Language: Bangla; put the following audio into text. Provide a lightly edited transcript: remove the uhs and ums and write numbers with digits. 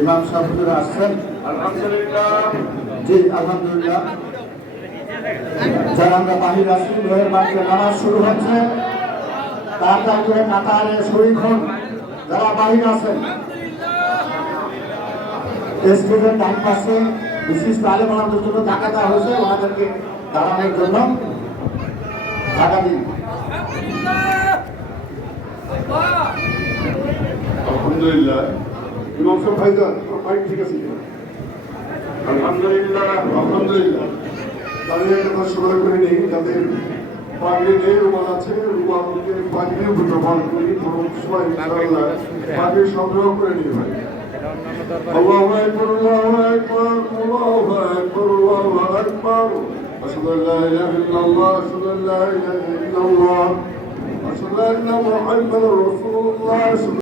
ইমাম সাহেবরা আসছেন আলহামদুলিল্লাহ। জি আলহামদুলিল্লাহ। যারা আমরা বাহির আসি ঘরের বাড়িতে নামাজ শুরু হচ্ছে তাড়াতাড়ি করে কাতারে শরীক হন। যারা বাহির আছেন স্টেজের ডান পাশে বিশিষ্ট আলেম ওলামাদের জন্য জায়গা দেওয়া হয়েছে, ওনাদেরকে দাঁড়ানোর জন্য জায়গা দিন। আলহামদুলিল্লাহ। ইমাম সাহেব ভাইজান মাইক ঠিক আছে? আলহামদুলিল্লাহ আলহামদুলিল্লাহ। তাদের একটা সবাই করে নেই যাদের পাগড়ি নেই, রুমাল আছে, রুমালকে পাগড়ি গ্রহণ করি এবং সবাই ইনশাআল্লাহ পাগড়ি সংগ্রহ করে নিই ভাই। আল্লাহু আকবার আল্লাহু আকবার আল্লাহু আকবার আল্লাহু আকবার। আশহাদু আল্লা ইলাহা ইল্লাল্লাহ আশহাদু আল্লা ইলাহা ইল্লাল্লাহ আশহাদু আন্না মুহাম্মাদার রাসূলুল্লাহ।